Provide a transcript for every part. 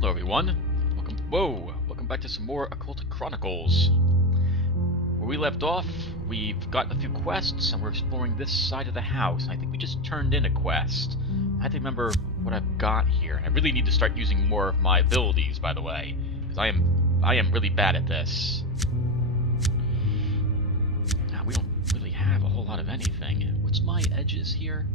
Hello everyone, welcome back to some more Occult Chronicles. Where we left off, we've got a few quests and we're exploring this side of the house. I think we just turned in a quest. I have to remember what I've got here, and I really need to start using more of my abilities, by the way, because I am really bad at this. Now, we don't really have a whole lot of anything. What's my edges here?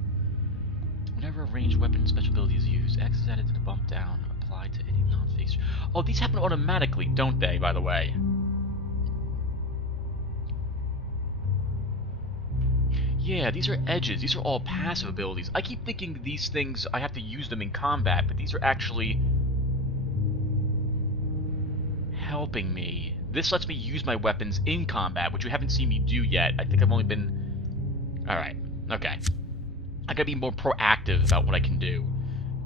Whenever a ranged weapon special ability is used, X is added to the bump down, applied to any non-face. Oh, these happen automatically, don't they, by the way? Yeah, these are edges. These are all passive abilities. I keep thinking these things, I have to use them in combat, but these are actually helping me. This lets me use my weapons in combat, which you haven't seen me do yet. I think I've only been... Alright, okay. I gotta be more proactive about what I can do.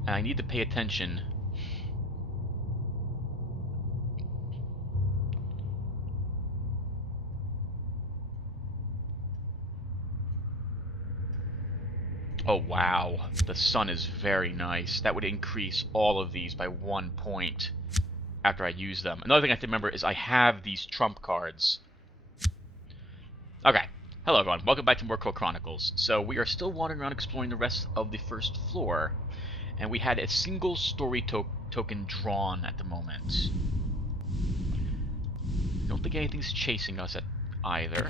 And I need to pay attention. Oh wow, the sun is very nice. That would increase all of these by 1 point after I use them. Another thing I have to remember is I have these trump cards. Okay. Hello everyone, welcome back to more Occult Chronicles. So we are still wandering around exploring the rest of the first floor, and we had a single story token drawn at the moment. I don't think anything's chasing us either.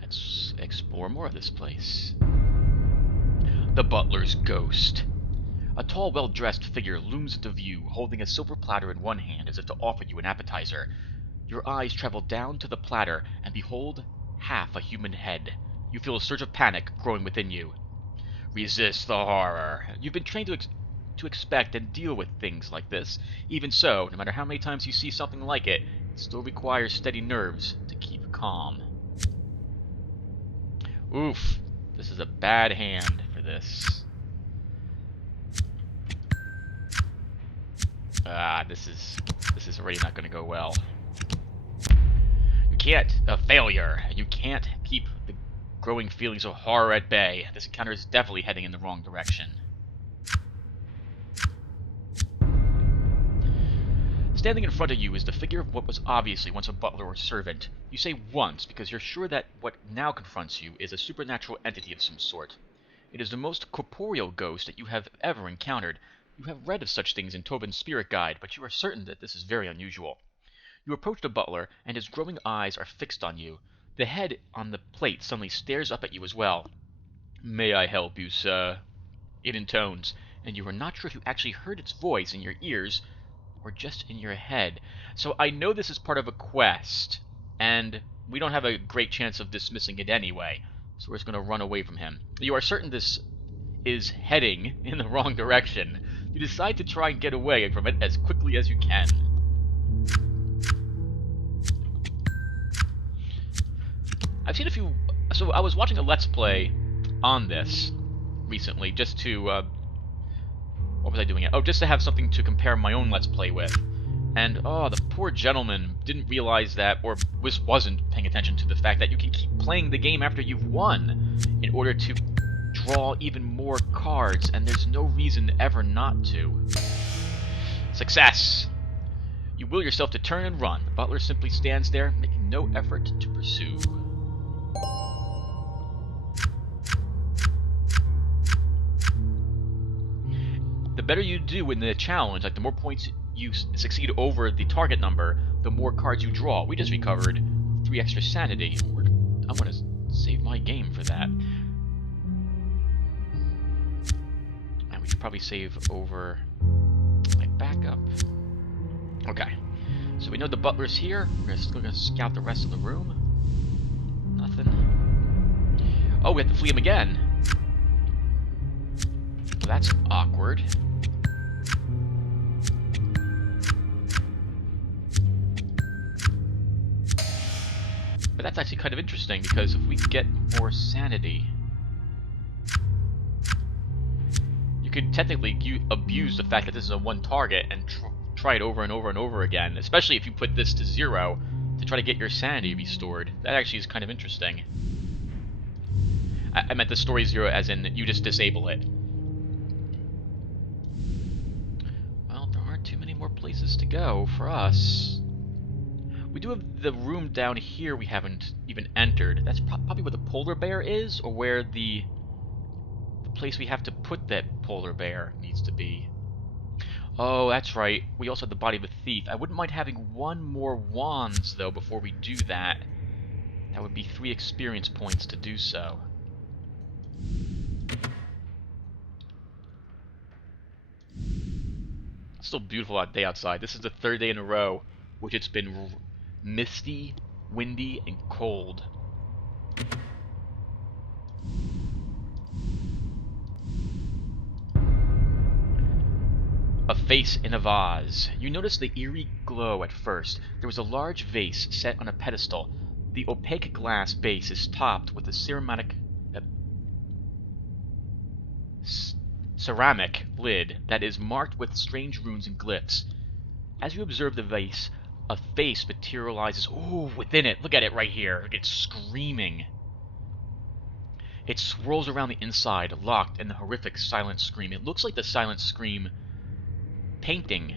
Let's explore more of this place. The butler's ghost. A tall, well-dressed figure looms into view, holding a silver platter in one hand as if to offer you an appetizer. Your eyes travel down to the platter and behold half a human head. You feel a surge of panic growing within you. Resist the horror. You've been trained to expect and deal with things like this. Even so, no matter how many times you see something like it, it still requires steady nerves to keep calm. Oof. This is a bad hand for this. This is already not going to go well. A failure. You can't keep the growing feelings of horror at bay. This encounter is definitely heading in the wrong direction. Standing in front of you is the figure of what was obviously once a butler or servant. You say once because you're sure that what now confronts you is a supernatural entity of some sort. It is the most corporeal ghost that you have ever encountered. You have read of such things in Tobin's Spirit Guide, but you are certain that this is very unusual. You approach the butler, and his growing eyes are fixed on you. The head on the plate suddenly stares up at you as well. "May I help you, sir?" It intones, and you are not sure if you actually heard its voice in your ears or just in your head. So I know this is part of a quest, and we don't have a great chance of dismissing it anyway, so we're just going to run away from him. You are certain this is heading in the wrong direction. You decide to try and get away from it as quickly as you can. I've seen a few... So I was watching a Let's Play on this recently, just to... what was I doing? Oh, just to have something to compare my own Let's Play with. And, oh, the poor gentleman didn't realize that, or wasn't paying attention to the fact that you can keep playing the game after you've won in order to draw even more cards, and there's no reason ever not to. Success! You will yourself to turn and run. The butler simply stands there, making no effort to pursue. The better you do in the challenge, like the more points you succeed over the target number, the more cards you draw. We just recovered 3 extra sanity. I'm going to save my game for that. And we should probably save over my backup. Okay. So we know the butler's here. We're still going to scout the rest of the room. Nothing. Oh, we have to flee him again. Well, that's awkward. But that's actually kind of interesting, because if we get more sanity, you could technically abuse the fact that this is a one target and try it over and over and over again, especially if you put this to 0 to try to get your sanity restored. That actually is kind of interesting. I meant the story 0 as in you just disable it. aren't too many more places to go for us. We do have the room down here we haven't even entered. That's probably where the polar bear is, or where the place we have to put that polar bear needs to be. Oh, that's right. We also have the body of a thief. I wouldn't mind having one more wands, though, before we do that. That would be 3 experience points to do so. It's still a beautiful day outside. This is the 3rd day in a row which it's been misty, windy, and cold. A face in a vase. You notice the eerie glow at first. There was a large vase set on a pedestal. The opaque glass base is topped with a ceramic lid that is marked with strange runes and glyphs. As you observe the vase, a face materializes within it. Look at it right here. It's screaming. It swirls around the inside, locked in the horrific silent scream. It looks like the silent scream painting.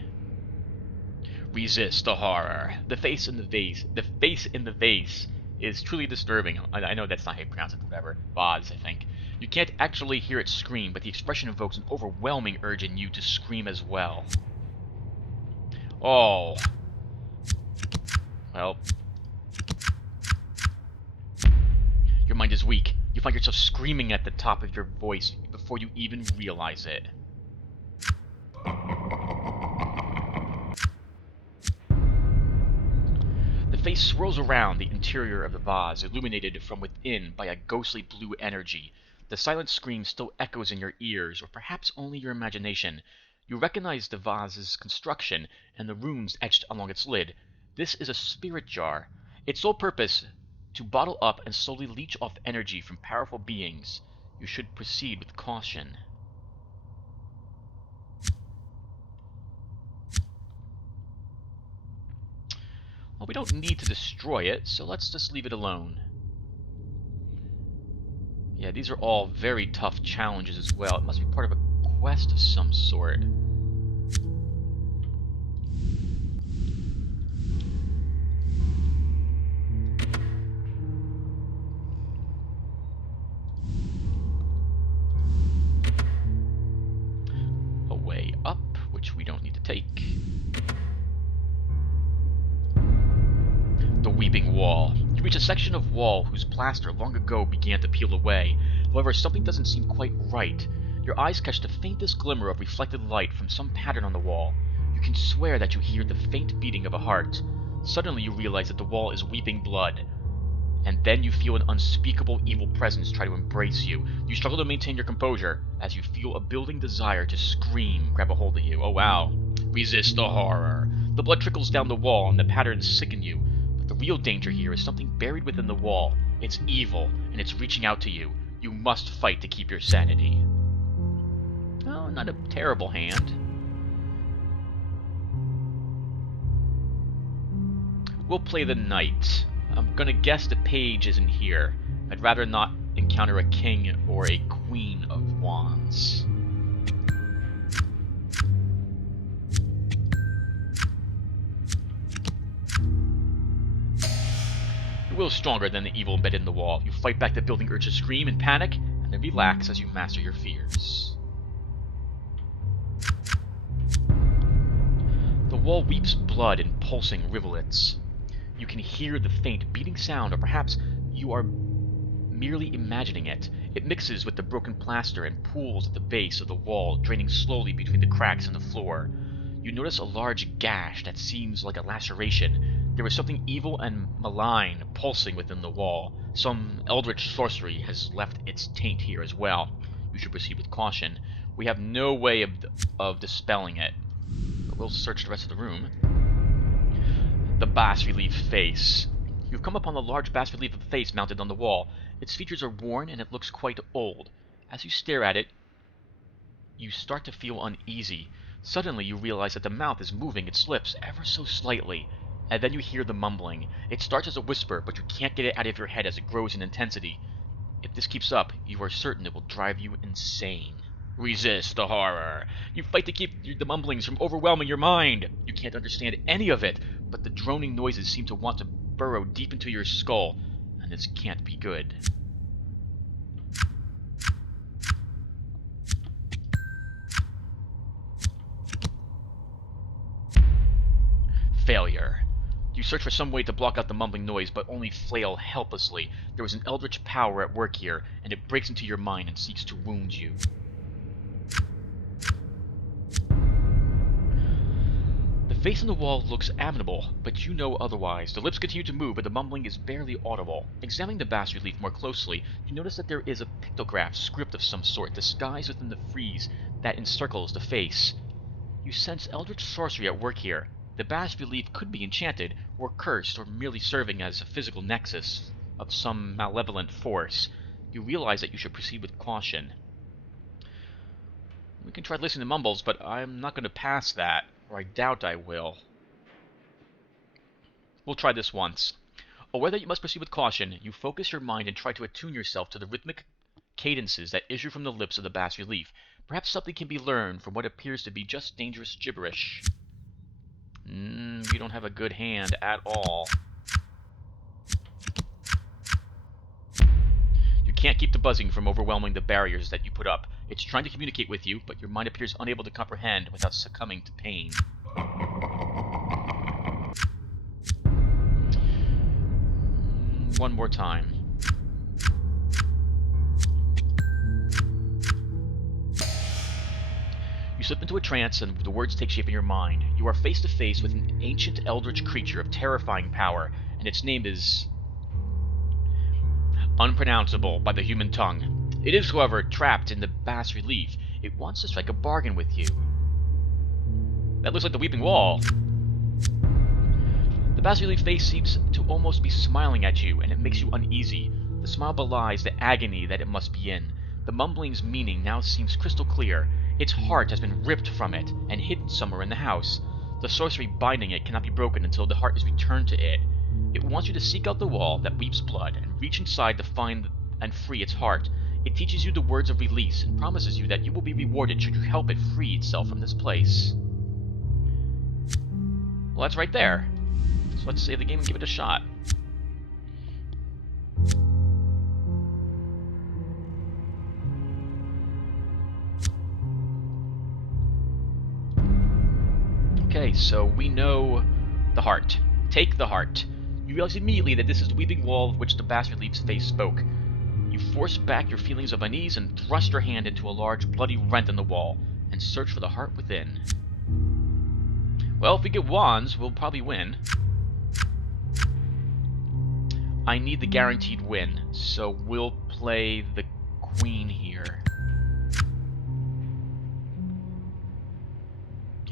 Resist the horror. The face in the vase is truly disturbing. I know that's not how you pronounce it, whatever. Vase, I think. You can't actually hear it scream, but the expression evokes an overwhelming urge in you to scream as well. Oh. Well. Your mind is weak. You find yourself screaming at the top of your voice before you even realize it. The face swirls around the interior of the vase, illuminated from within by a ghostly blue energy. The silent scream still echoes in your ears, or perhaps only your imagination. You recognize the vase's construction and the runes etched along its lid. This is a spirit jar. Its sole purpose, to bottle up and slowly leech off energy from powerful beings. You should proceed with caution. Well, we don't need to destroy it, so let's just leave it alone. Yeah, these are all very tough challenges as well. It must be part of a quest of some sort. A way up, which we don't need to take. The Weeping Wall. You reach a section of wall whose plaster long ago began to peel away. However, something doesn't seem quite right. Your eyes catch the faintest glimmer of reflected light from some pattern on the wall. You can swear that you hear the faint beating of a heart. Suddenly you realize that the wall is weeping blood. And then you feel an unspeakable evil presence try to embrace you. You struggle to maintain your composure as you feel a building desire to scream grab a hold of you. Oh wow. Resist the horror. The blood trickles down the wall and the patterns sicken you. The real danger here is something buried within the wall. It's evil, and it's reaching out to you. You must fight to keep your sanity. Oh, not a terrible hand. We'll play the knight. I'm gonna guess the page isn't here. I'd rather not encounter a king or a queen of wands. Your will is stronger than the evil embedded in the wall. You fight back the building urge to scream and panic, and then relax as you master your fears. The wall weeps blood in pulsing rivulets. You can hear the faint beating sound, or perhaps you are merely imagining it. It mixes with the broken plaster and pools at the base of the wall, draining slowly between the cracks in the floor. You notice a large gash that seems like a laceration. There is something evil and malign pulsing within the wall. Some eldritch sorcery has left its taint here as well. You should proceed with caution. We have no way of dispelling it, but we'll search the rest of the room. The bas-relief face. You've come upon the large bas-relief of a face mounted on the wall. Its features are worn and it looks quite old. As you stare at it, you start to feel uneasy. Suddenly you realize that the mouth is moving its lips ever so slightly, and then you hear the mumbling. It starts as a whisper, but you can't get it out of your head as it grows in intensity. If this keeps up, you are certain it will drive you insane. Resist the horror. You fight to keep the mumblings from overwhelming your mind. You can't understand any of it, but the droning noises seem to want to burrow deep into your skull, and this can't be good. Failure. You search for some way to block out the mumbling noise, but only flail helplessly. There is an eldritch power at work here, and it breaks into your mind and seeks to wound you. The face on the wall looks amenable, but you know otherwise. The lips continue to move, but the mumbling is barely audible. Examining the bas-relief more closely, you notice that there is a pictograph script of some sort disguised within the frieze that encircles the face. You sense eldritch sorcery at work here. The bas-relief could be enchanted, or cursed, or merely serving as a physical nexus of some malevolent force. You realize that you should proceed with caution. We can try listening to mumbles, but I'm not going to pass that, or I doubt I will. We'll try this once. Aware that you must proceed with caution, you focus your mind and try to attune yourself to the rhythmic cadences that issue from the lips of the bas-relief. Perhaps something can be learned from what appears to be just dangerous gibberish. You don't have a good hand at all. You can't keep the buzzing from overwhelming the barriers that you put up. It's trying to communicate with you, but your mind appears unable to comprehend without succumbing to pain. One more time. You slip into a trance, and the words take shape in your mind. You are face to face with an ancient eldritch creature of terrifying power, and its name is unpronounceable by the human tongue. It is, however, trapped in the bas-relief. It wants to strike a bargain with you. That looks like the Weeping Wall. The bas-relief face seems to almost be smiling at you, and it makes you uneasy. The smile belies the agony that it must be in. The mumbling's meaning now seems crystal clear. Its heart has been ripped from it and hidden somewhere in the house. The sorcery binding it cannot be broken until the heart is returned to it. It wants you to seek out the wall that weeps blood and reach inside to find and free its heart. It teaches you the words of release and promises you that you will be rewarded should you help it free itself from this place. Well, that's right there. So let's save the game and give it a shot. Okay, so we know the heart. Take the heart. You realize immediately that this is the weeping wall of which the bas-relief's face spoke. You force back your feelings of unease and thrust your hand into a large bloody rent in the wall, and search for the heart within. Well, if we get wands, we'll probably win. I need the guaranteed win, so we'll play the queen here.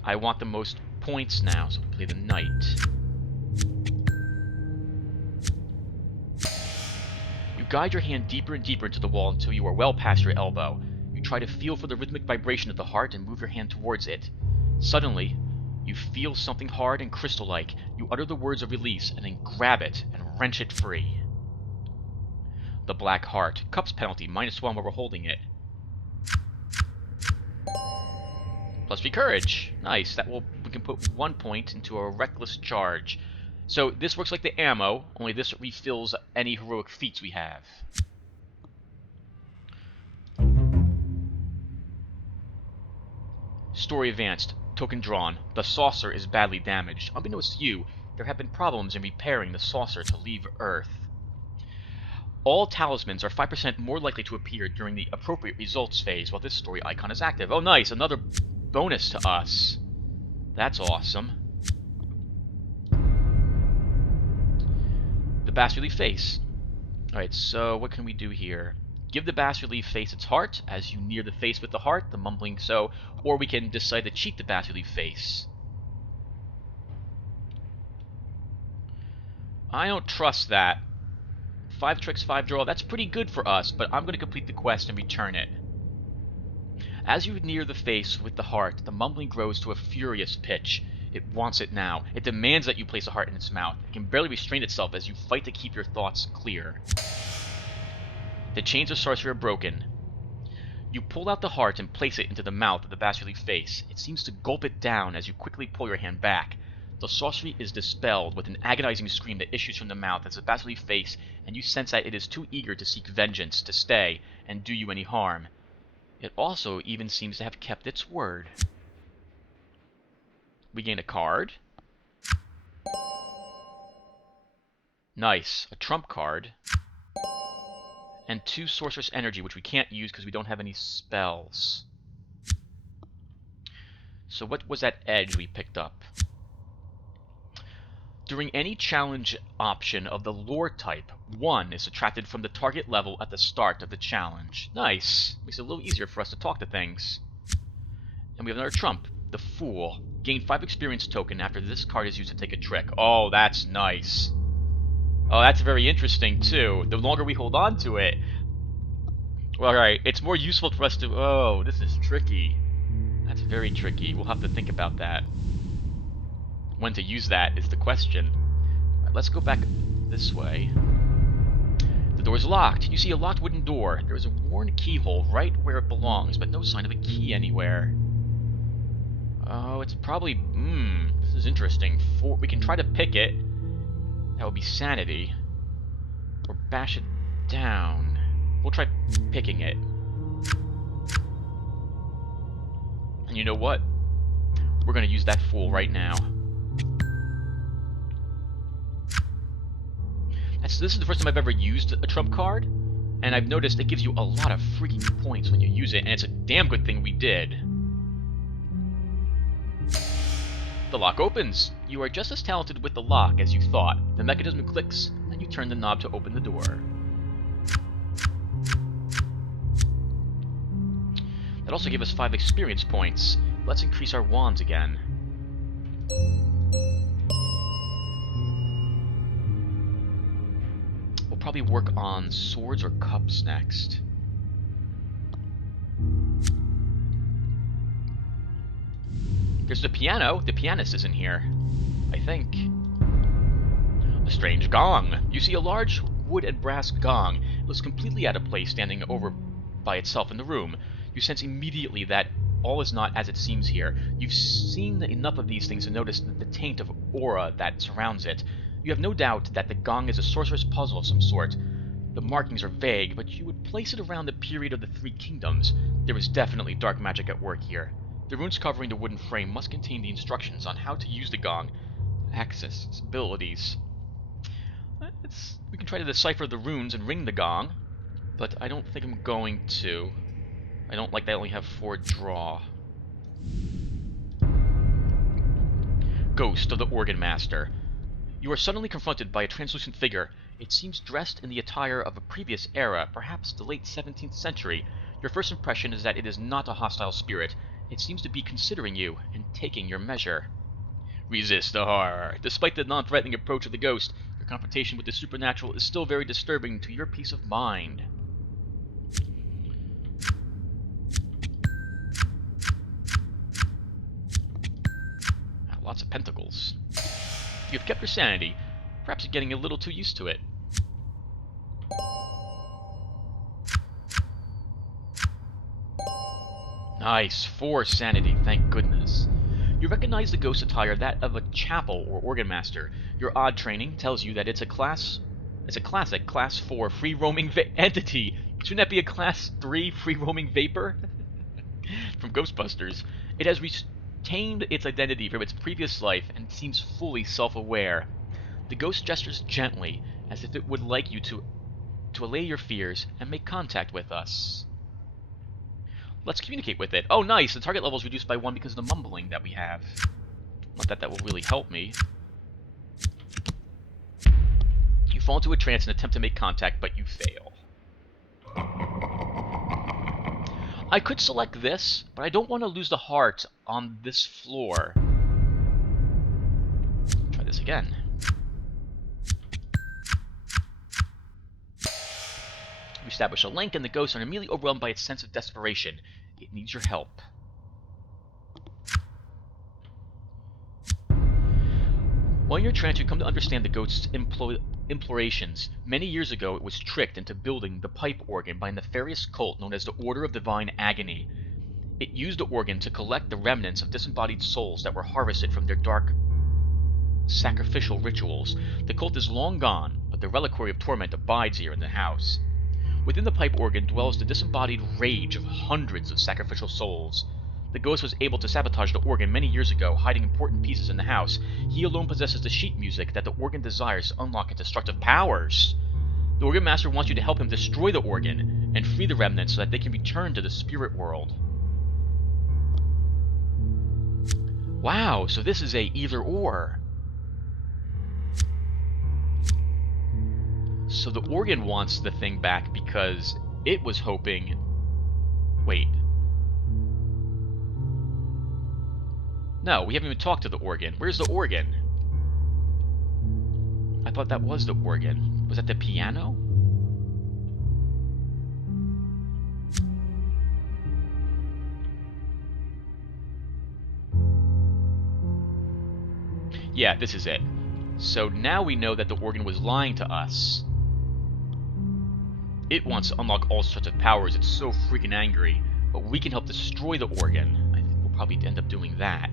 I want the most points now, so we'll play the knight. You guide your hand deeper and deeper into the wall until you are well past your elbow. You try to feel for the rhythmic vibration of the heart and move your hand towards it. Suddenly, you feel something hard and crystal-like. You utter the words of release and then grab it and wrench it free. The black heart. Cups penalty, -1 while we're holding it. +3 courage. Nice. We can put 1 point into a reckless charge. So this works like the ammo, only this refills any heroic feats we have. Story advanced. Token drawn. The saucer is badly damaged. Unbeknownst to you, there have been problems in repairing the saucer to leave Earth. All talismans are 5% more likely to appear during the appropriate results phase while this story icon is active. Oh nice, another bonus to us. That's awesome. The bas-relief face. Alright, so what can we do here? Give the bas-relief face its heart as you near the face with the heart, the mumbling so, or we can decide to cheat the bas-relief face. I don't trust that. 5 tricks, 5 draw, that's pretty good for us, but I'm going to complete the quest and return it. As you near the face with the heart, the mumbling grows to a furious pitch. It wants it now. It demands that you place a heart in its mouth. It can barely restrain itself as you fight to keep your thoughts clear. The chains of sorcery are broken. You pull out the heart and place it into the mouth of the bas-relief face. It seems to gulp it down as you quickly pull your hand back. The sorcery is dispelled with an agonizing scream that issues from the mouth as the bas-relief face, and you sense that it is too eager to seek vengeance, to stay, and do you any harm. It also even seems to have kept its word. We gain a card. Nice. A trump card. And 2 sorceress energy, which we can't use because we don't have any spells. So what was that edge we picked up? During any challenge option of the lore type, 1 is subtracted from the target level at the start of the challenge. Nice. Makes it a little easier for us to talk to things. And we have another trump, the Fool. Gain 5 experience token after this card is used to take a trick. Oh, that's nice. Oh, that's very interesting, too. The longer we hold on to it... Well, alright, it's more useful for us to... Oh, this is tricky. That's very tricky. We'll have to think about that. When to use that is the question. Right, let's go back this way. The door is locked. You see a locked wooden door. There is a worn keyhole right where it belongs, but no sign of a key anywhere. Oh, it's probably... this is interesting. We can try to pick it. That would be sanity. Or bash it down. We'll try picking it. And you know what? We're going to use that Fool right now. This is the first time I've ever used a trump card, and I've noticed it gives you a lot of freaking points when you use it, and it's a damn good thing we did. The lock opens. You are just as talented with the lock as you thought. The mechanism clicks, and you turn the knob to open the door. That also gave us 5 experience points. Let's increase our wands again. We'll probably work on swords or cups next. There's the piano. The pianist is in here, I think. A strange gong. You see a large wood and brass gong. It looks completely out of place standing over by itself in the room. You sense immediately that all is not as it seems here. You've seen enough of these things to notice the taint of aura that surrounds it. You have no doubt that the gong is a sorcerer's puzzle of some sort. The markings are vague, but you would place it around the period of the 3 kingdoms. There is definitely dark magic at work here. The runes covering the wooden frame must contain the instructions on how to use the gong, access its abilities. We can try to decipher the runes and ring the gong, but I don't think I'm going to. I don't like that I only have 4 draw. Ghost of the Organ Master. You are suddenly confronted by a translucent figure. It seems dressed in the attire of a previous era, perhaps the late 17th century. Your first impression is that it is not a hostile spirit. It seems to be considering you and taking your measure. Resist the horror. Despite the non-threatening approach of the ghost, your confrontation with the supernatural is still very disturbing to your peace of mind. Lots of pentacles. You have kept your sanity. Perhaps you're getting a little too used to it. Nice. 4 sanity, thank goodness. You recognize the ghost attire, that of a chapel or organ master. Your odd training tells you that it's a classic class 4 free-roaming entity. Shouldn't that be a class 3 free-roaming vapor? From Ghostbusters. It has retained its identity from its previous life and seems fully self-aware. The ghost gestures gently, as if it would like you to allay your fears and make contact with us. Let's communicate with it. Oh, nice! The target level is reduced by 1 because of the mumbling that we have. Not that that will really help me. You fall into a trance and attempt to make contact, but you fail. I could select this, but I don't want to lose the heart on this floor. Try this again. You establish a link, and the ghosts are immediately overwhelmed by its sense of desperation. It needs your help. On your trance, you come to understand the ghost's implorations. Many years ago, it was tricked into building the pipe organ by a nefarious cult known as the Order of Divine Agony. It used the organ to collect the remnants of disembodied souls that were harvested from their dark sacrificial rituals. The cult is long gone, but the reliquary of torment abides here in the house. Within the pipe organ dwells the disembodied rage of hundreds of sacrificial souls. The ghost was able to sabotage the organ many years ago, hiding important pieces in the house. He alone possesses the sheet music that the organ desires to unlock its destructive powers. The organ master wants you to help him destroy the organ and free the remnants so that they can return to the spirit world. Wow, so this is a either or. So the organ wants the thing back because it was hoping... Wait. No, we haven't even talked to the organ. Where's the organ? I thought that was the organ. Was that the piano? Yeah, this is it. So now we know that the organ was lying to us. It wants to unlock all sorts of powers. It's so freaking angry. But we can help destroy the organ. I think we'll probably end up doing that.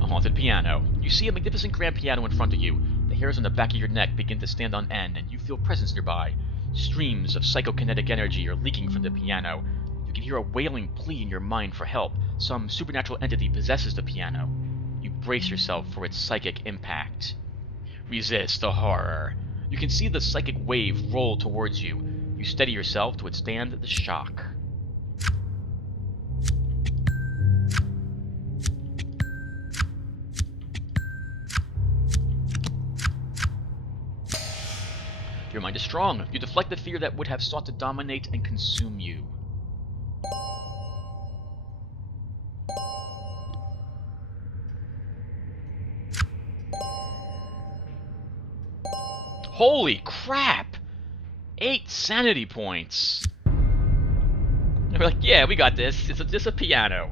A haunted piano. You see a magnificent grand piano in front of you. The hairs on the back of your neck begin to stand on end, and you feel presence nearby. Streams of psychokinetic energy are leaking from the piano. You can hear a wailing plea in your mind for help. Some supernatural entity possesses the piano. You brace yourself for its psychic impact. Resist the horror. You can see the psychic wave roll towards you. You steady yourself to withstand the shock. Your mind is strong. You deflect the fear that would have sought to dominate and consume you. Holy crap! 8 sanity points! We're like, yeah, we got this. It's just a piano.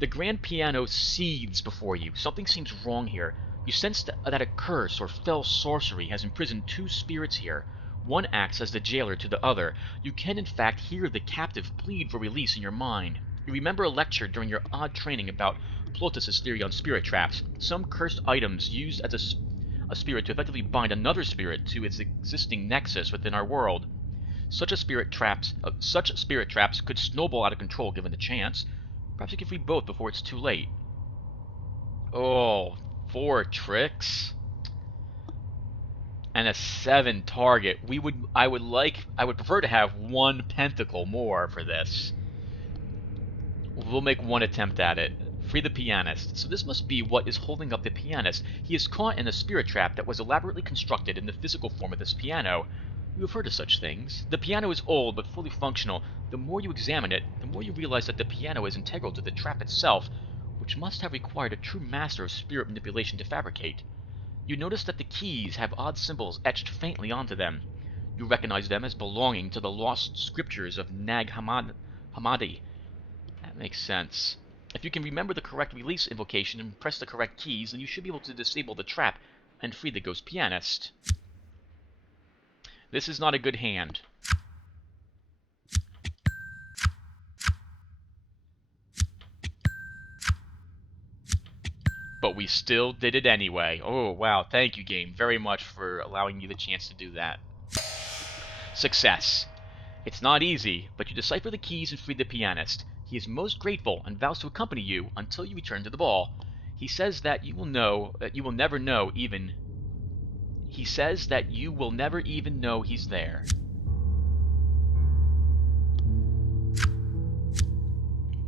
The grand piano seethes before you. Something seems wrong here. You sense that a curse or fell sorcery has imprisoned 2 spirits here. One acts as the jailer to the other. You can in fact hear the captive plead for release in your mind. You remember a lecture during your odd training about Plotus's theory on spirit traps. Some cursed items used as a spirit to effectively bind another spirit to its existing nexus within our world. Such spirit traps could snowball out of control given the chance. Perhaps you can free both before it's too late. Oh, 4 tricks and a 7 target. I would prefer to have 1 pentacle more for this. We'll make 1 attempt at it. Free the pianist. So this must be what is holding up the pianist. He is caught in a spirit trap that was elaborately constructed in the physical form of this piano. You have heard of such things. The piano is old but fully functional. The more you examine it, the more you realize that the piano is integral to the trap itself, which must have required a true master of spirit manipulation to fabricate. You notice that the keys have odd symbols etched faintly onto them. You recognize them as belonging to the lost scriptures of Nag Hammadi. That makes sense. If you can remember the correct release invocation and press the correct keys, then you should be able to disable the trap and free the ghost pianist. This is not a good hand. But we still did it anyway. Oh, wow. Thank you, game, very much for allowing me the chance to do that. Success. It's not easy, but you decipher the keys and free the pianist. He is most grateful and vows to accompany you until you return to the ball. He says that you will never even know he's there.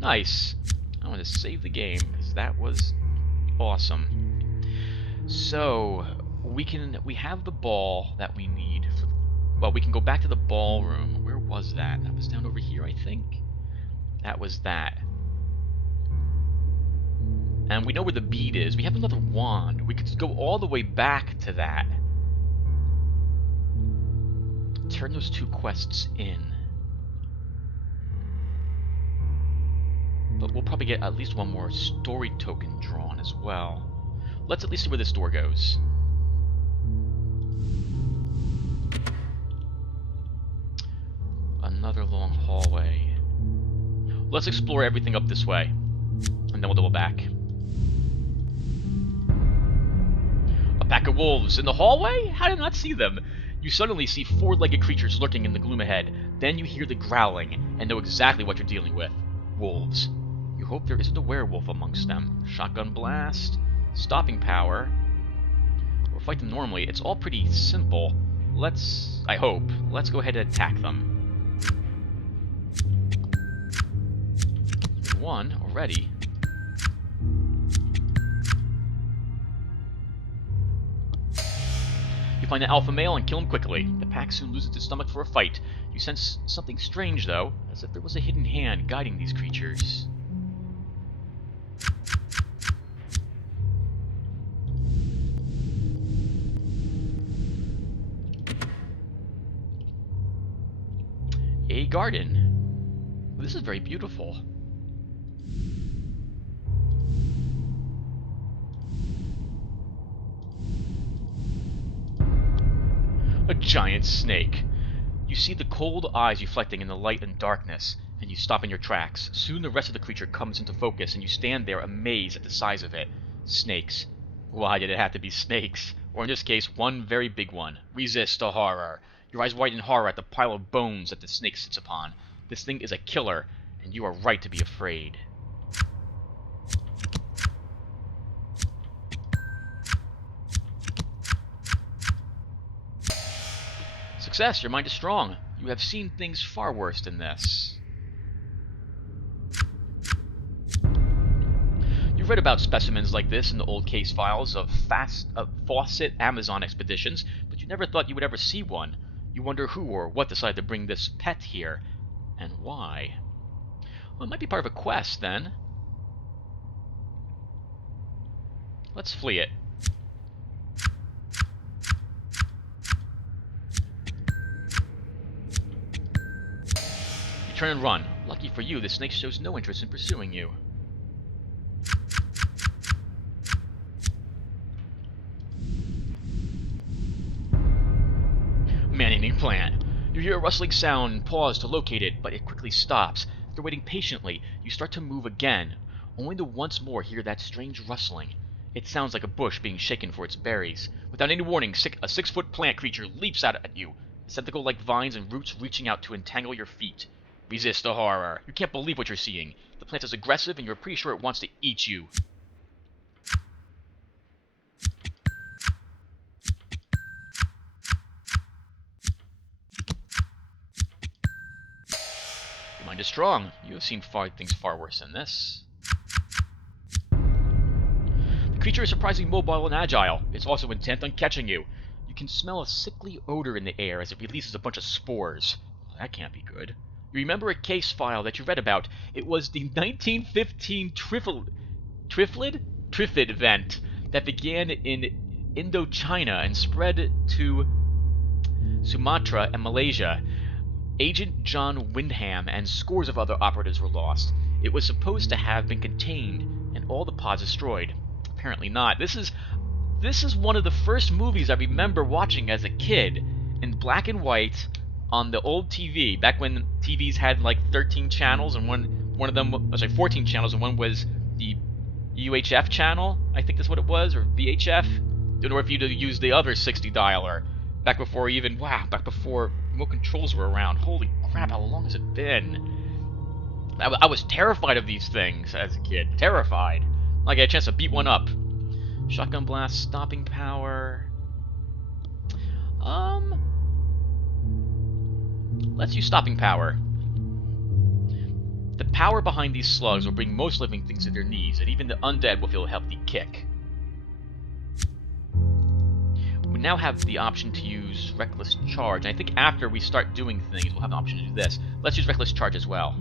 Nice. I want to save the game because that was awesome. So we have the ball that we need. Well, we can go back to the ballroom. Where was that? That was down over here, I think. That was that. And we know where the bead is. We have another wand. We could go all the way back to that. Turn those 2 quests in. But we'll probably get at least one more story token drawn as well. Let's at least see where this door goes. Another long hallway. Let's explore everything up this way, and then we'll double back. A pack of wolves in the hallway? How did I not see them? You suddenly see four-legged creatures lurking in the gloom ahead. Then you hear the growling, and know exactly what you're dealing with. Wolves. You hope there isn't a werewolf amongst them. Shotgun blast, stopping power. We'll fight them normally. It's all pretty simple. I hope. Let's go ahead and attack them. One already. You find the alpha male and kill him quickly. The pack soon loses its stomach for a fight. You sense something strange, though, as if there was a hidden hand guiding these creatures. A garden. This is very beautiful. A giant snake. You see the cold eyes reflecting in the light and darkness, and you stop in your tracks. Soon the rest of the creature comes into focus, and you stand there amazed at the size of it. Snakes. Why did it have to be snakes? Or in this case, one very big one. Resist the horror. Your eyes widen in horror at the pile of bones that the snake sits upon. This thing is a killer, and you are right to be afraid. Success, your mind is strong. You have seen things far worse than this. You've read about specimens like this in the old case files of Fawcett Amazon expeditions, but you never thought you would ever see one. You wonder who or what decided to bring this pet here, and why. Well, it might be part of a quest, then. Let's flee it. Turn and run. Lucky for you, the snake shows no interest in pursuing you. Man-eating plant. You hear a rustling sound and pause to locate it, but it quickly stops. After waiting patiently, you start to move again, only to once more hear that strange rustling. It sounds like a bush being shaken for its berries. Without any warning, a 6-foot plant creature leaps out at you, tentacle-like vines and roots reaching out to entangle your feet. Resist the horror. You can't believe what you're seeing. The plant is aggressive, and you're pretty sure it wants to eat you. Your mind is strong. You have seen things far worse than this. The creature is surprisingly mobile and agile. It's also intent on catching you. You can smell a sickly odor in the air as it releases a bunch of spores. Well, that can't be good. You remember a case file that you read about. It was the 1915 Trifid event that began in Indochina and spread to Sumatra and Malaysia. Agent John Wyndham and scores of other operatives were lost. It was supposed to have been contained and all the pods destroyed. Apparently not. This is one of the first movies I remember watching as a kid in black and white on the old TV, back when TVs had like 13 channels and one of them was like 14 channels and one was the UHF channel, I think that's what it was, or VHF. Don't know if you'd use the other 60 dialer. Back before remote controls were around. Holy crap, how long has it been? I was terrified of these things as a kid. Terrified. Like I had a chance to beat one up. Shotgun blast, stopping power. Let's use stopping power. The power behind these slugs will bring most living things to their knees, and even the undead will feel a healthy kick. We now have the option to use Reckless Charge, and I think after we start doing things, we'll have an option to do this. Let's use Reckless Charge as well.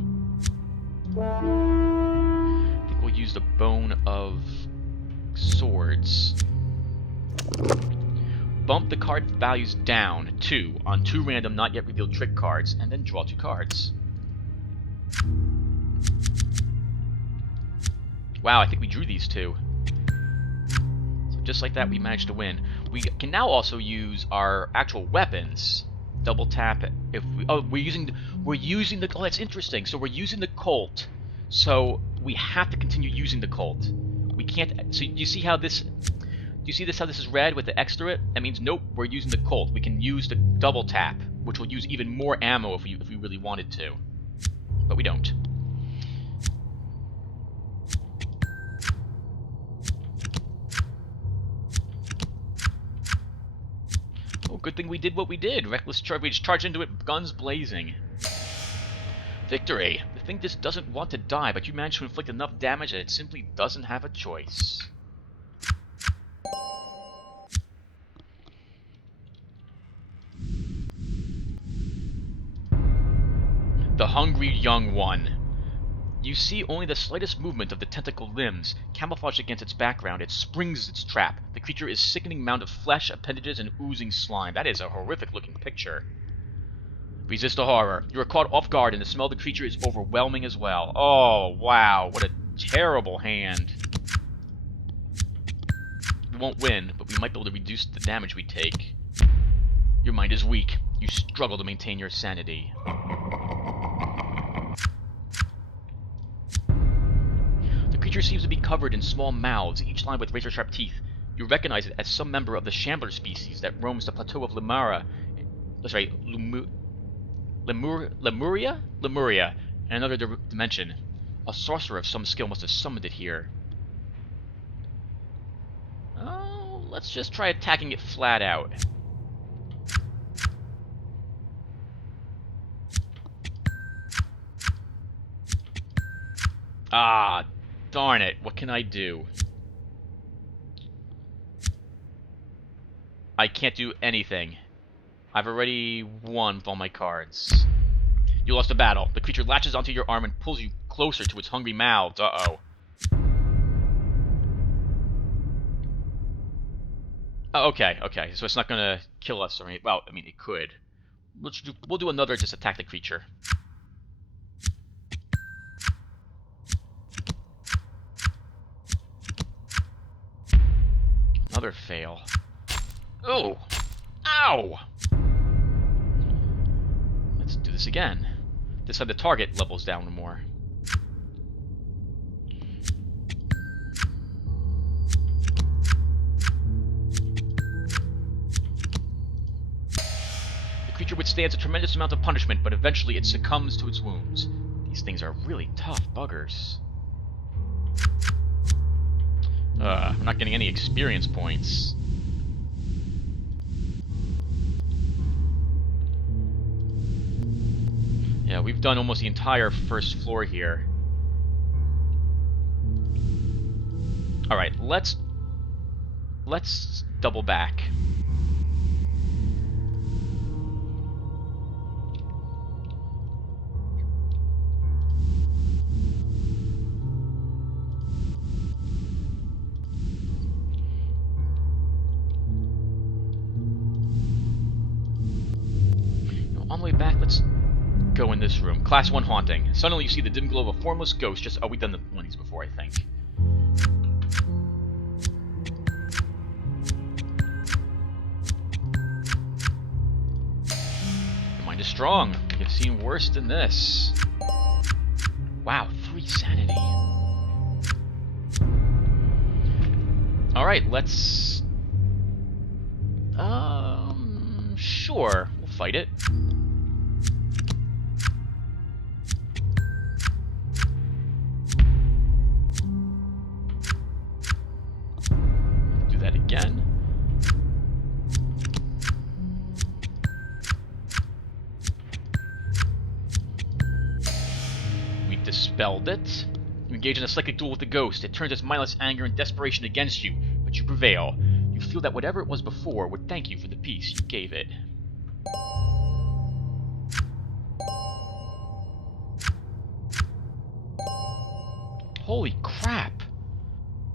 I think we'll use the Bone of Swords. Bump the card values down 2 on 2 random not yet revealed trick cards, and then draw 2 cards. Wow, I think we drew these two. So just like that, we managed to win. We can now also use our actual weapons. Double tap if we... Oh, we're using the... Oh, that's interesting. So we're using the Colt. So we have to continue using the Colt. We can't... So you see how this... Do you see this, how this is red with the X through it? That means, nope, we're using the Colt. We can use the double tap, which will use even more ammo if we really wanted to. But we don't. Oh, good thing we did what we did. Reckless charge. We just charged into it, guns blazing. Victory. The thing just doesn't want to die, but you managed to inflict enough damage that it simply doesn't have a choice. The hungry young one. You see only the slightest movement of the tentacled limbs. Camouflaged against its background, it springs its trap. The creature is a sickening mound of flesh, appendages, and oozing slime. That is a horrific-looking picture. Resist the horror. You are caught off guard, and the smell of the creature is overwhelming as well. Oh, wow. What a terrible hand. We won't win, but we might be able to reduce the damage we take. Your mind is weak. You struggle to maintain your sanity. The creature seems to be covered in small mouths, each lined with razor-sharp teeth. You recognize it as some member of the shambler species that roams the plateau of Lemuria, in another dimension. A sorcerer of some skill must have summoned it here. Oh, let's just try attacking it flat out. Ah, darn it. What can I do? I can't do anything. I've already won with all my cards. You lost the battle. The creature latches onto your arm and pulls you closer to its hungry mouths. Uh-oh. Oh, okay, okay. So it's not gonna kill us or anything. Well, I mean, it could. We'll do another, just attack the creature. Another fail. Oh! Ow! Let's do this again. This time the target levels down more. The creature withstands a tremendous amount of punishment, but eventually it succumbs to its wounds. These things are really tough buggers. I'm not getting any experience points. Yeah, we've done almost the entire first floor here. Alright, let's double back. On the way back, let's go in this room. Class 1 haunting. Suddenly you see the dim glow of a formless ghost just... Oh, we've done one of these before, I think. Your mind is strong. You've seen worse than this. Wow, 3 sanity. Alright, let's... Sure. We'll fight it. Do that again. We've dispelled it. You engage in a psychic duel with the ghost. It turns its mindless anger and desperation against you, but you prevail. You feel that whatever it was before would thank you for the peace you gave it. Holy crap!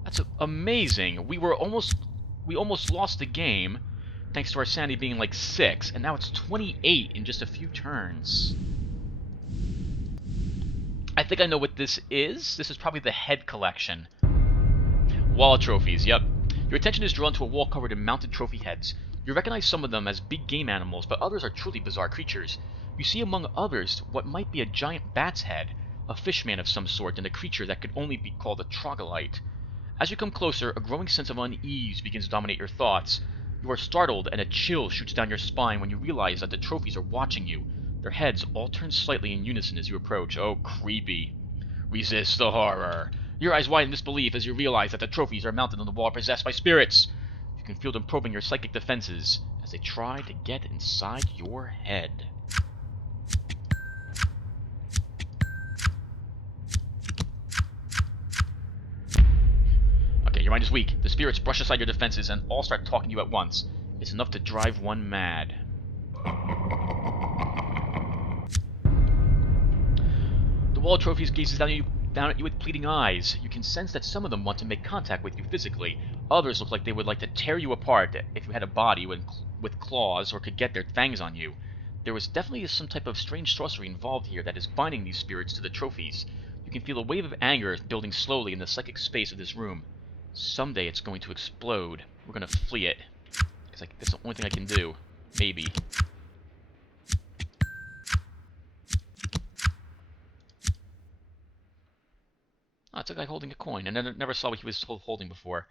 That's amazing. We almost lost the game, thanks to our sanity being like 6, and now it's 28 in just a few turns. I think I know what this is. This is probably the head collection. Wall of trophies, yep. Your attention is drawn to a wall covered in mounted trophy heads. You recognize some of them as big game animals, but others are truly bizarre creatures. You see among others what might be a giant bat's head, a fishman of some sort, and a creature that could only be called a troglodyte. As you come closer, a growing sense of unease begins to dominate your thoughts. You are startled, and a chill shoots down your spine when you realize that the trophies are watching you. Their heads all turn slightly in unison as you approach. Oh, creepy. Resist the horror. Your eyes widen in disbelief as you realize that the trophies are mounted on the wall possessed by spirits. You can feel them probing your psychic defenses as they try to get inside your head. Okay, your mind is weak. The spirits brush aside your defenses and all start talking to you at once. It's enough to drive one mad. The wall of trophies gazes down at you with pleading eyes. You can sense that some of them want to make contact with you physically. Others look like they would like to tear you apart if you had a body with claws or could get their fangs on you. There was definitely some type of strange sorcery involved here that is binding these spirits to the trophies. You can feel a wave of anger building slowly in the psychic space of this room. Someday it's going to explode. We're going to flee it. It's like, that's the only thing I can do. Maybe. Oh, it's a guy holding a coin. I never saw what he was holding before.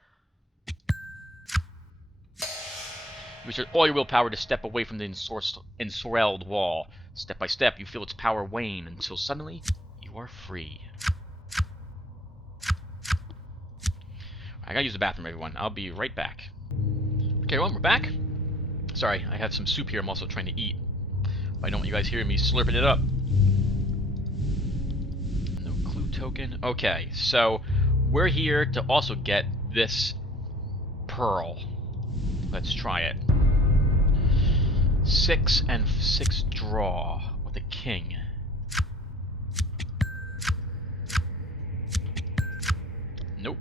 You exert all your willpower to step away from the ensorcelled wall. Step by step, you feel its power wane until suddenly you are free. I gotta use the bathroom, everyone. I'll be right back. Okay, everyone, we're back. Sorry, I have some soup here I'm also trying to eat. But I don't want you guys hearing me slurping it up. No clue token. Okay, so we're here to also get this pearl. Let's try it. 6 and 6 draw with a king. Nope.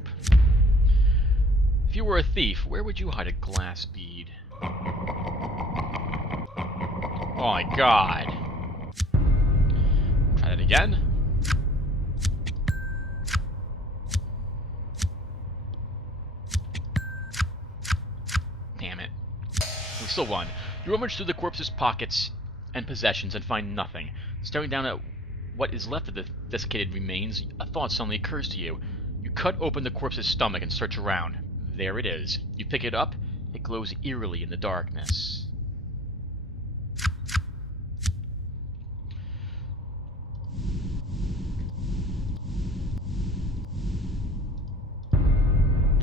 If you were a thief, where would you hide a glass bead? Oh my god. Try that again. Damn it. We still won. You rummage through the corpse's pockets and possessions and find nothing. Staring down at what is left of the desiccated remains, a thought suddenly occurs to you. You cut open the corpse's stomach and search around. There it is. You pick it up. It glows eerily in the darkness.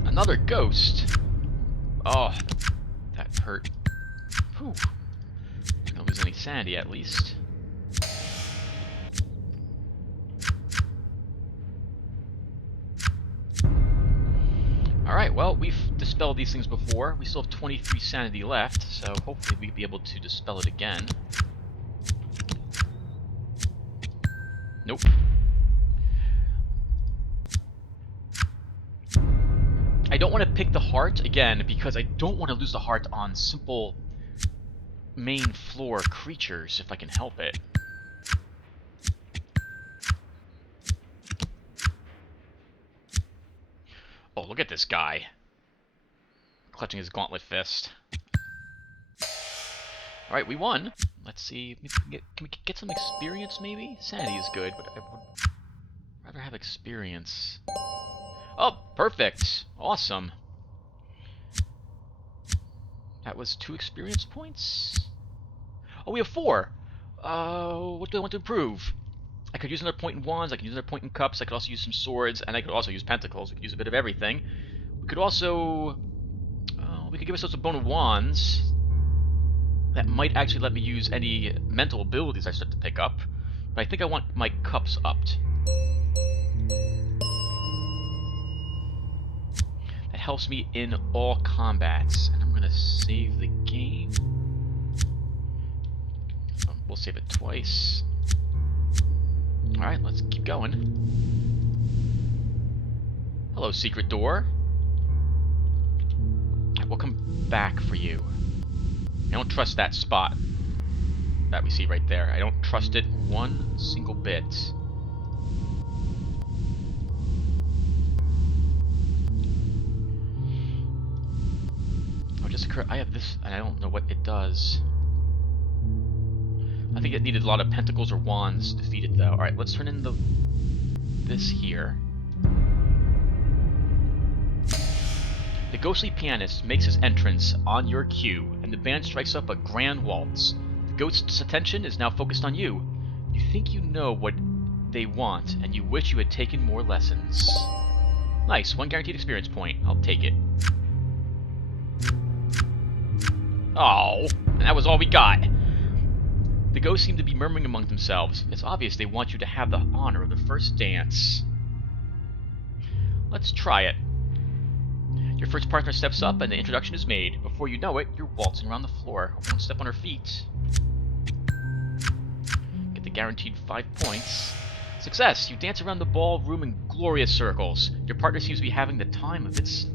Another ghost. Oh, that hurt. Whew. Not gonna lose any sanity, at least. Alright, well, we've dispelled these things before. We still have 23 sanity left, so hopefully we'll be able to dispel it again. Nope. I don't want to pick the heart, again, because I don't want to lose the heart on simple main floor creatures, if I can help it. Oh, look at this guy. Clutching his gauntlet fist. Alright, we won. Let's see. Can we get some experience, maybe? Sanity is good, but I would rather have experience. Oh, perfect. Awesome. That was 2 experience points? Oh, we have 4. What do I want to improve? I could use another point in wands, I could use another point in cups, I could also use some swords, and I could also use pentacles. We could use a bit of everything. We could also... we could give ourselves a bone of wands. That might actually let me use any mental abilities I start to pick up. But I think I want my cups upped. That helps me in all combats. And I'm going to save the game. We'll save it twice. Alright, let's keep going. Hello, secret door. We'll come back for you. I don't trust that spot that we see right there. I don't trust it one single bit. just occurred. I have this, and I don't know what it does. I think it needed a lot of pentacles or wands to defeat it, though. Alright, let's turn in this here. The ghostly pianist makes his entrance on your cue, and the band strikes up a grand waltz. The ghost's attention is now focused on you. You think you know what they want, and you wish you had taken more lessons. Nice, 1 guaranteed experience point. I'll take it. Oh, and that was all we got. The ghosts seem to be murmuring among themselves. It's obvious they want you to have the honor of the first dance. Let's try it. Your first partner steps up and the introduction is made. Before you know it, you're waltzing around the floor. 1 step on her feet. Get the guaranteed 5 points. Success! You dance around the ballroom in glorious circles. Your partner seems to be having the time of its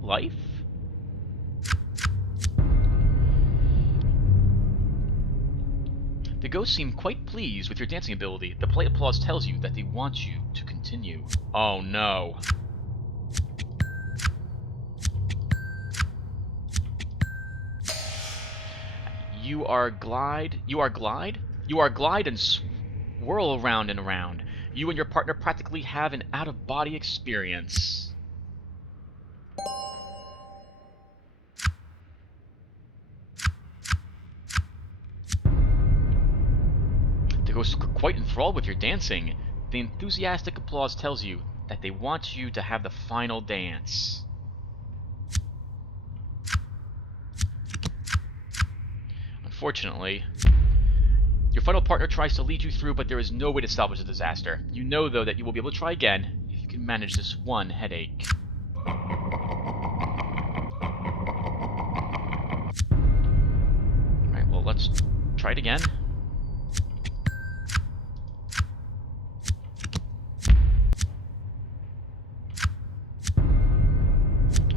life? The ghosts seem quite pleased with your dancing ability. The polite applause tells you that they want you to continue. Oh no. You are glide and swirl around and around. You and your partner practically have an out-of-body experience. The ghosts are quite enthralled with your dancing. The enthusiastic applause tells you that they want you to have the final dance. Unfortunately, your final partner tries to lead you through, but there is no way to salvage the disaster. You know, though, that you will be able to try again if you can manage this one headache. Alright, well, let's try it again.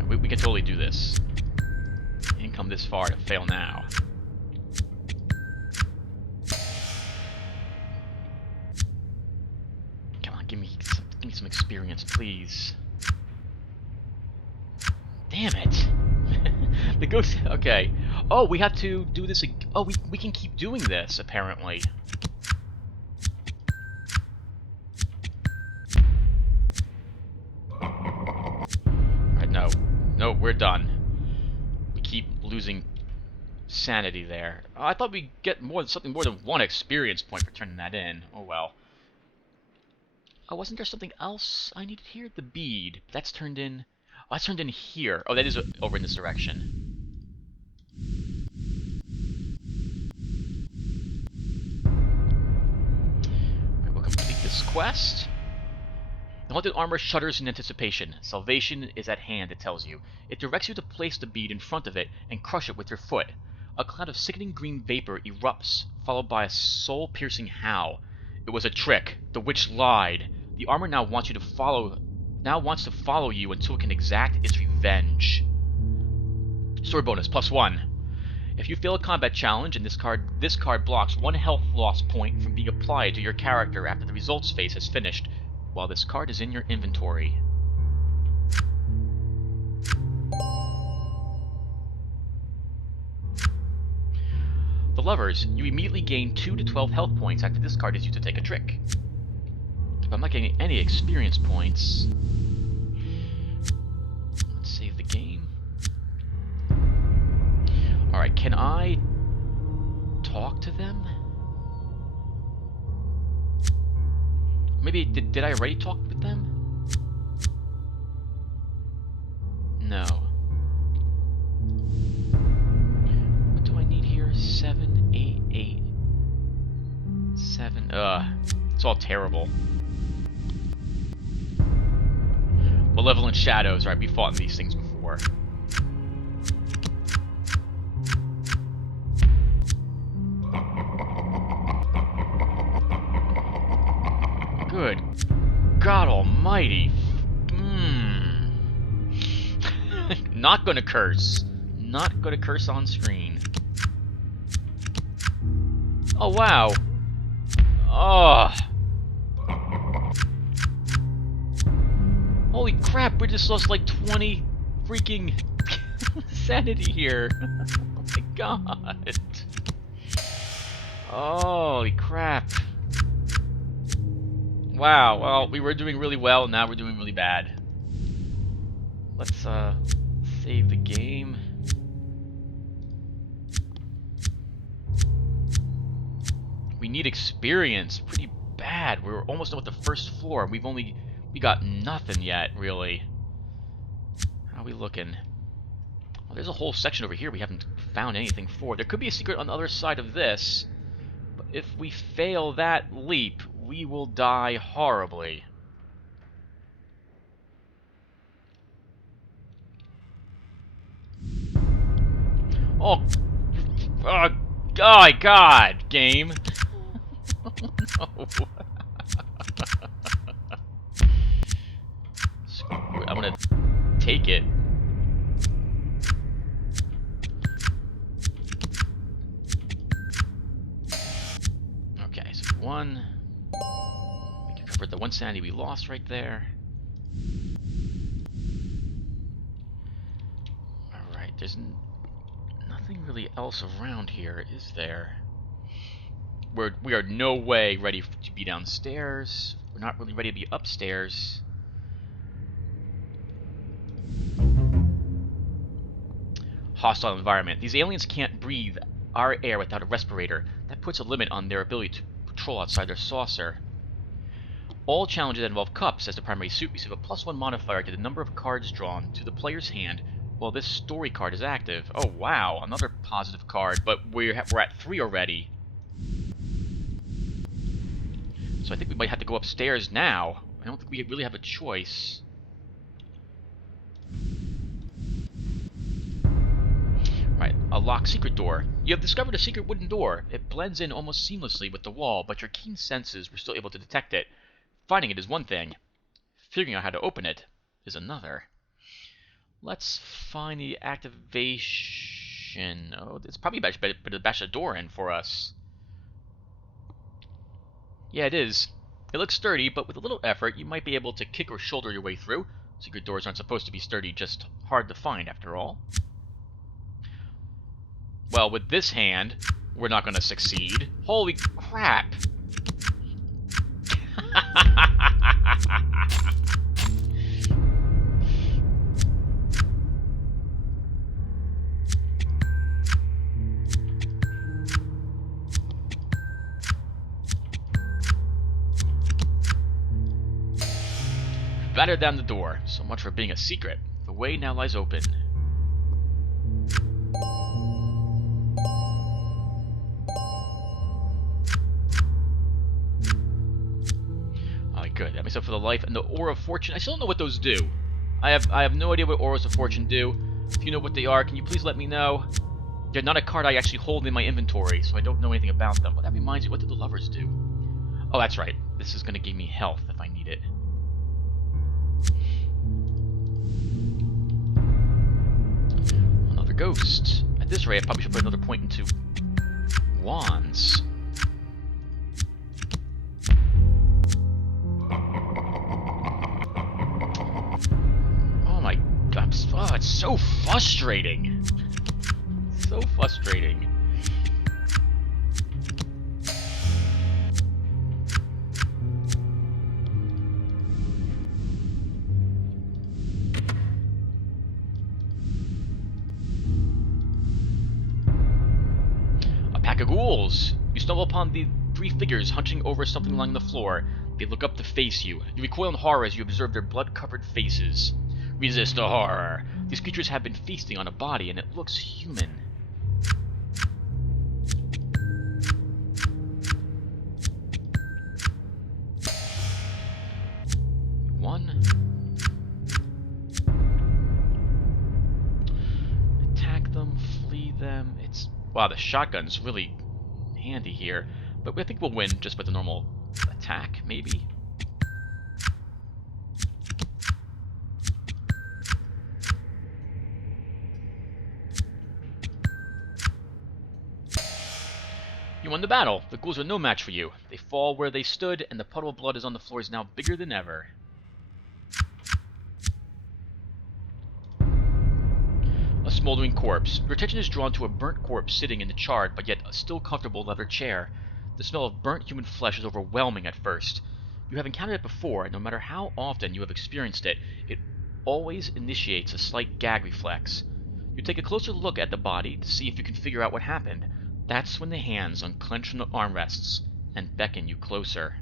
We can totally do this. You didn't come this far to fail now. Give me some experience, please. Damn it! The ghost. Okay. Oh, we have to do this. Oh, we can keep doing this apparently. Alright, no, we're done. We keep losing sanity there. Oh, I thought we'd get something more than 1 experience point for turning that in. Oh well. Oh, wasn't there something else I needed here? The bead. That's turned in... Oh, that's turned in here. Oh, that is over in this direction. Alright, we'll complete this quest. The haunted armor shudders in anticipation. Salvation is at hand, it tells you. It directs you to place the bead in front of it and crush it with your foot. A cloud of sickening green vapor erupts, followed by a soul-piercing howl. It was a trick. The witch lied. The armor now wants to follow you until it can exact its revenge. Story bonus +1. If you fail a combat challenge, and this card blocks 1 health loss point from being applied to your character after the results phase has finished, while this card is in your inventory. The Lovers, you immediately gain 2 to 12 health points after this card is used to take a trick. But I'm not getting any experience points. Let's save the game. Alright, can I talk to them? Maybe, did I already talk with them? No. What do I need here? 7, 8, 8, 7. It's all terrible. Malevolent shadows, right? We fought in these things before. Good God Almighty. Not gonna curse. Not gonna curse on screen. Oh, wow. Oh. Holy crap, we just lost like 20 freaking Sanity here. Oh my god. Holy crap. Wow, well, we were doing really well, now we're doing really bad. Let's, save the game. We need experience pretty bad. We're almost done with the first floor. We got nothing yet, really. How are we looking? Well, there's a whole section over here we haven't found anything for. There could be a secret on the other side of this. But if we fail that leap, we will die horribly. Oh, God, game. Oh, no. I'm gonna take it. Okay, so one. We can cover the one sanity we lost right there. Alright, there's nothing really else around here, is there? We are no way ready to be downstairs. We're not really ready to be upstairs. Hostile environment. These aliens can't breathe our air without a respirator. That puts a limit on their ability to patrol outside their saucer. All challenges that involve cups as the primary suit receive a +1 modifier to the number of cards drawn to the player's hand while this story card is active. Oh wow, another positive card, but we're at 3 already. So I think we might have to go upstairs now. I don't think we really have a choice. Right, a locked secret door. You have discovered a secret wooden door. It blends in almost seamlessly with the wall, but your keen senses were still able to detect it. Finding it is one thing. Figuring out how to open it is another. Let's find the activation. Oh, it's probably better to bash the door in for us. Yeah, it is. It looks sturdy, but with a little effort, you might be able to kick or shoulder your way through. Secret doors aren't supposed to be sturdy, just hard to find after all. Well, with this hand, we're not going to succeed. Holy crap! Batter down the door. So much for being a secret. The way now lies open. Alright, good. That makes up for the life and the Aura of Fortune. I still don't know what those do. I have no idea what Auras of Fortune do. If you know what they are, can you please let me know? They're not a card I actually hold in my inventory, so I don't know anything about them. But that reminds me, what do the lovers do? Oh, that's right. This is going to give me health if I need it. Another ghost. At this rate, I probably should put another point into wands. Oh my god. Oh, it's so frustrating. So frustrating. Ghouls! You stumble upon the 3 figures hunching over something along the floor. They look up to face you. You recoil in horror as you observe their blood-covered faces. Resist the horror. These creatures have been feasting on a body, and it looks human. One. Attack them, flee them. It's... Wow, the shotgun's really handy here. But I think we'll win just with the normal attack, maybe. You won the battle. The ghouls are no match for you. They fall where they stood, and the puddle of blood is on the floor is now bigger than ever. A A smoldering corpse. Your attention is drawn to a burnt corpse sitting in the charred but yet still comfortable leather chair. The smell of burnt human flesh is overwhelming at first. You have encountered it before, and no matter how often you have experienced it, it always initiates a slight gag reflex. You take a closer look at the body to see if you can figure out what happened. That's when the hands unclench from the armrests and beckon you closer.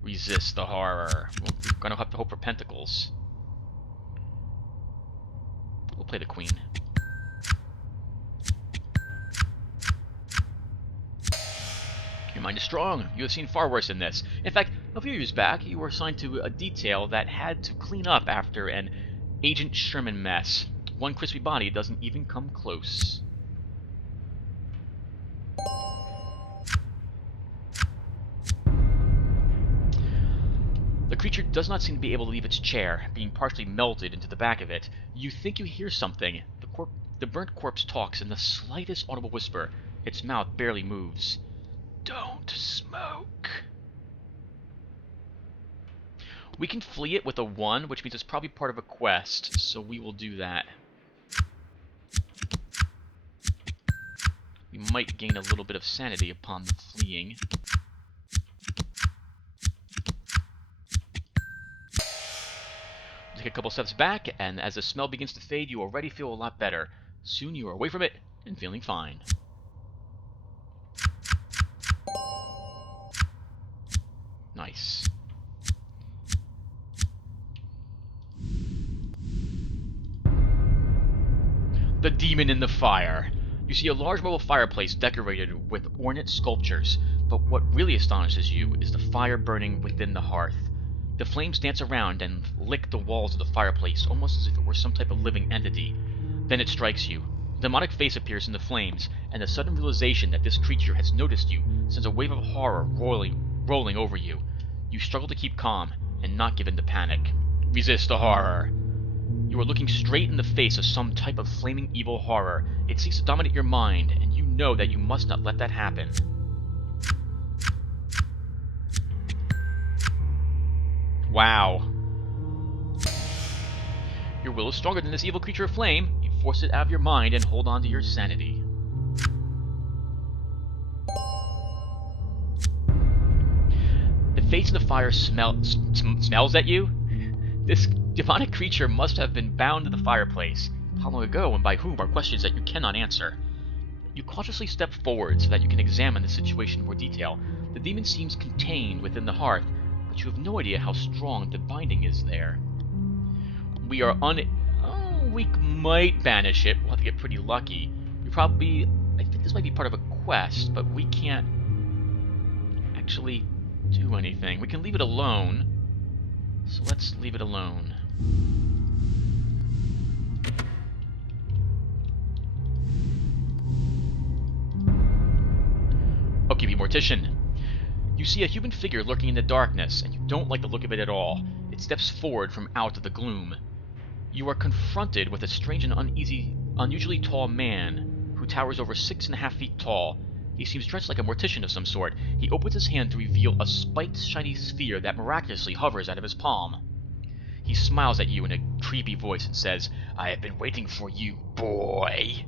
Resist the horror. We're gonna have to hope for pentacles. We'll play the queen. Your mind is strong. You have seen far worse than this. In fact, a few years back, you were assigned to a detail that had to clean up after an Agent Sherman mess. One crispy body doesn't even come close. The creature does not seem to be able to leave its chair, being partially melted into the back of it. You think you hear something. The burnt corpse talks in the slightest audible whisper. Its mouth barely moves. Don't smoke. We can flee it with a 1, which means it's probably part of a quest, so we will do that. We might gain a little bit of sanity upon the fleeing. Take a couple steps back, and as the smell begins to fade, you already feel a lot better. Soon you are away from it and feeling fine. Nice. The Demon in the Fire. You see a large marble fireplace decorated with ornate sculptures, but what really astonishes you is the fire burning within the hearth. The flames dance around and lick the walls of the fireplace, almost as if it were some type of living entity. Then it strikes you. A demonic face appears in the flames, and the sudden realization that this creature has noticed you sends a wave of horror rolling over you. You struggle to keep calm and not give in to panic. Resist the horror. You are looking straight in the face of some type of flaming evil horror. It seeks to dominate your mind, and you know that you must not let that happen. Wow. Your will is stronger than this evil creature of flame. You force it out of your mind and hold on to your sanity. The face in the fire smells at you? This demonic creature must have been bound to the fireplace. How long ago and by whom are questions that you cannot answer. You cautiously step forward so that you can examine the situation in more detail. The demon seems contained within the hearth, but you have no idea how strong the binding is there. We might banish it. We'll have to get pretty lucky. I think this might be part of a quest, but we can't actually do anything. We can leave it alone, so let's leave it alone. OKP Mortician. You see a human figure lurking in the darkness, and you don't like the look of it at all. It steps forward from out of the gloom. You are confronted with a strange and unusually tall man who towers over 6.5 feet tall. He seems dressed like a mortician of some sort. He opens his hand to reveal a spiked, shiny sphere that miraculously hovers out of his palm. He smiles at you in a creepy voice and says, "I have been waiting for you, boy."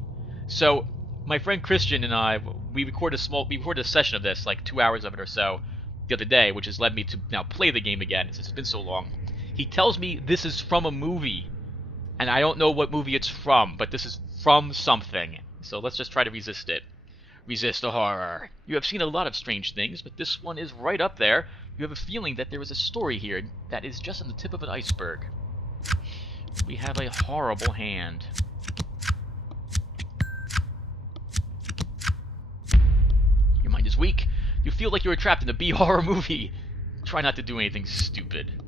So, my friend Christian and I, we recorded a session of this, like 2 hours of it or so, the other day, which has led me to now play the game again since it's been so long. He tells me this is from a movie, and I don't know what movie it's from, but this is from something. So let's just try to resist it. Resist the horror. You have seen a lot of strange things, but this one is right up there. You have a feeling that there is a story here that is just on the tip of an iceberg. We have a horrible hand. Your mind is weak. You feel like you are trapped in a B-horror movie. Try not to do anything stupid.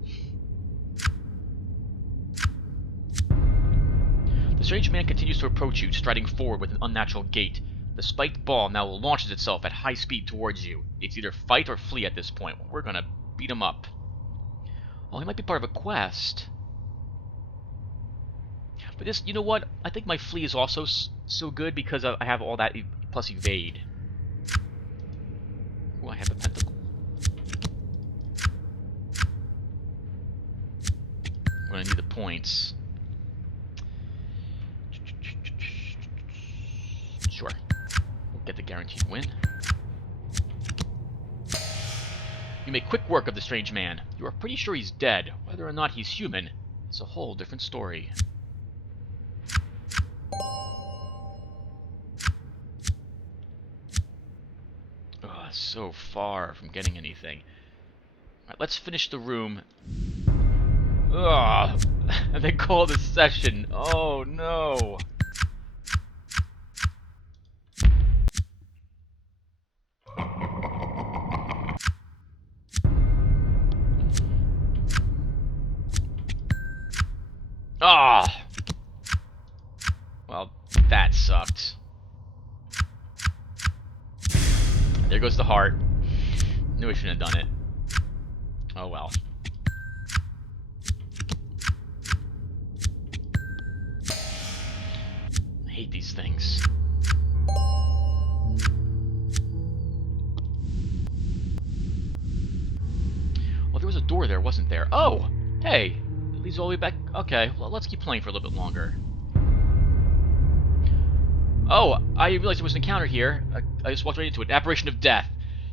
The strange man continues to approach you, striding forward with an unnatural gait. The spiked ball now launches itself at high speed towards you. It's either fight or flee at this point. We're gonna beat him up. Oh, he might be part of a quest. But this, you know what? I think my flee is also so good because I have all that plus evade. Oh, I have a pentacle. I'm gonna need the points. get the guaranteed win. You make quick work of the strange man. You are pretty sure he's dead. Whether or not he's human is a whole different story. Oh, so far from getting anything. Alright, let's finish the room. Ugh. And then call this session. Oh no. Ah! Well, that sucked. There goes the heart. Knew I shouldn't have done it. Oh well. I hate these things. Well, there was a door there, wasn't there? Oh! Hey! It leads all the way back. Okay, well, let's keep playing for a little bit longer. Oh, I realized there was an encounter here. I just walked right into it. Apparition of Death.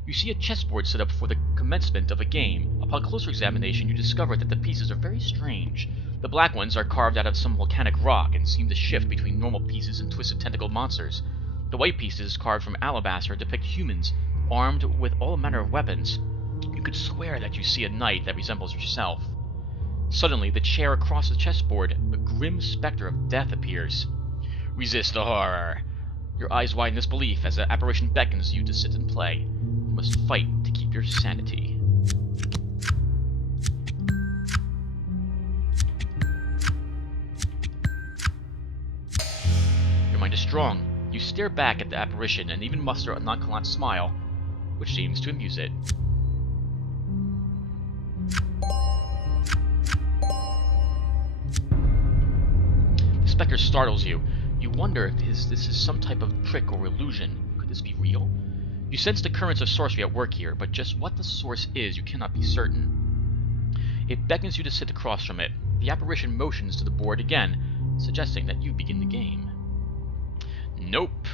You see a chessboard set up for the commencement of a game. Upon closer examination, you discover that the pieces are very strange. The black ones are carved out of some volcanic rock and seem to shift between normal pieces and twisted tentacled monsters. The white pieces, carved from alabaster, depict humans, armed with all manner of weapons. You could swear that you see a knight that resembles yourself. Suddenly, the chair across the chessboard, a grim specter of death appears. Resist the horror. Your eyes widen in disbelief as the apparition beckons you to sit and play. You must fight to keep your sanity. Your mind is strong. You stare back at the apparition and even muster a nonchalant smile, which seems to amuse it. The specter startles you. You wonder if this is some type of trick or illusion. Could this be real? You sense the currents of sorcery at work here, but just what the source is you cannot be certain. It beckons you to sit across from it. The apparition motions to the board again, suggesting that you begin the game. Nope.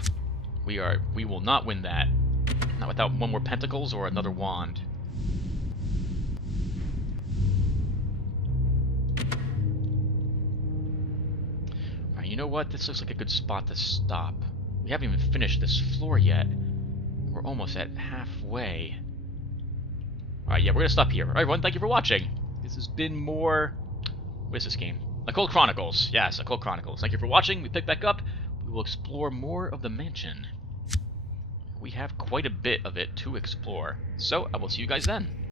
We will not win that. Not without one more pentacles or another wand. Alright, you know what? This looks like a good spot to stop. We haven't even finished this floor yet. We're almost at halfway. Alright, yeah, we're gonna stop here. Alright, everyone, thank you for watching. This has been more... What is this game? Occult Chronicles. Yes, Occult Chronicles. Thank you for watching. We pick back up. We will explore more of the mansion. We have quite a bit of it to explore. So, I will see you guys then.